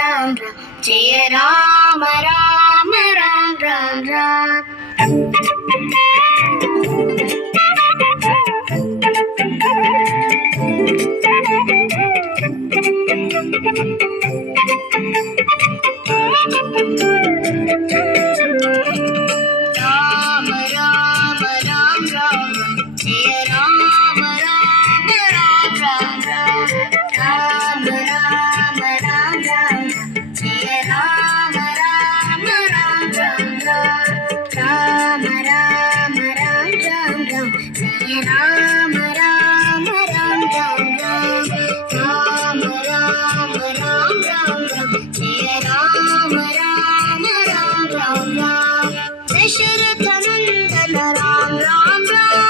राम राम जय राम राम राम राम राम। राम राम राम राम जय राम राम राम राम राम राम राम राम जय राम राम राम राम राम राम राम राम राम जय राम राम राम राम राम राम राम राम राम जय राम राम राम राम राम। दशरथ नंदन राम राम राम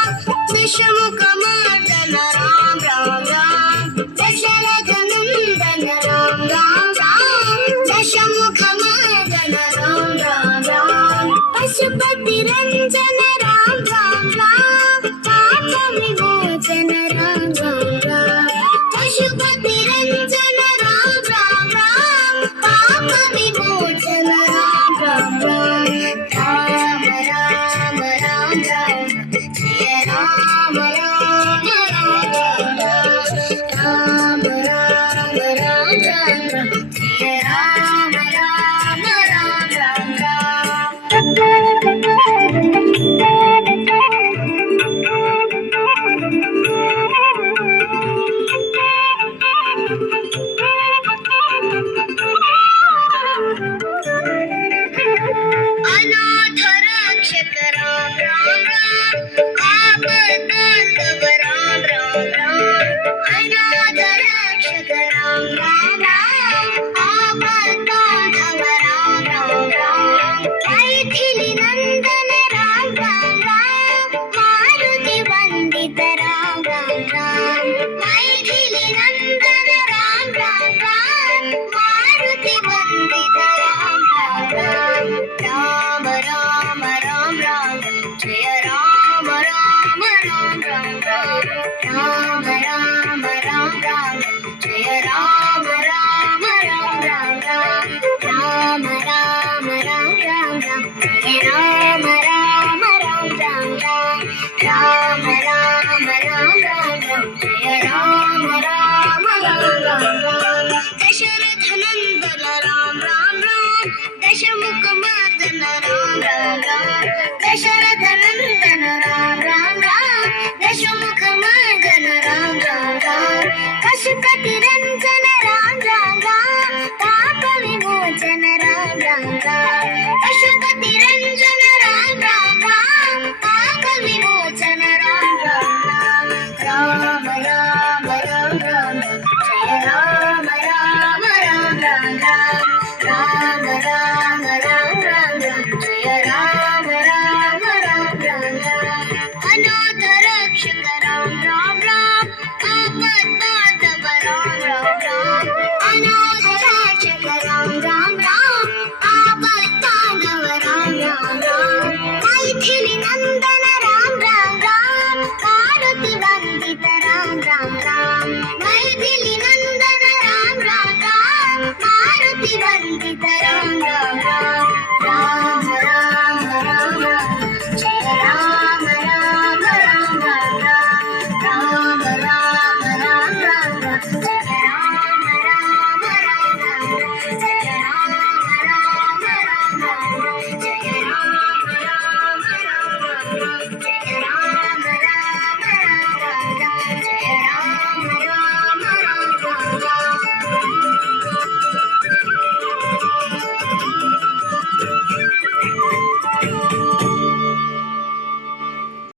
दशमुख मर्दन राम राम राम। दशरथ नंदन राम राम राम दशमुख मर्दन राम राम राम। पशुपति रंजन राम राम राम पाप विमोचन राम राम राम। पशुपति रंजन राम राम राम पाप विमोचन राम राम राम। राम राम राम राम जय राम राम राम राम राम राम राम राम जय राम राम राम राम अनाथ रक्षक राम राम राम आपद बांधव राम राम राम। अनाथ रक्षक राम राम राम आपद बांधव राम राम राम। मैथिली नंदन राम राम राम मारुति वंदित राम राम राम। मैथिली नंदन राम राम राम मारुति वंदित राम राम राम। राम राम राम राम जय राम राम राम राम राम। राम राम राम जय राम राम राम राम राम। राम राम राम जय राम राम राम राम राम। राम राम जय राम राम राम राम। दशरथ नंदन राम राम राम दशमुख मर्दन राम राम राम। दशरथ नंदन राम राम राम दशमुख मर्दन राम राम राम। पशुपति रंजन राम राम राम पाप विमोचन राम राम राम। पशुपति रंजन राम राम राम पाप विमोचन राम राम राम। राम राम राम राम जय राम राम राम राम राम। राम राम राम जय राम राम राम राम। अनाथ रक्षक राम राम राम आपद बांधव राम राम राम। अनाथ रक्षक राम राम राम आपद बांधव राम राम राम। मैथिली नंदन राम राम राम मारुति वंदित राम राम राम। मैथिली नंदन राम राम राम मारुति वंदित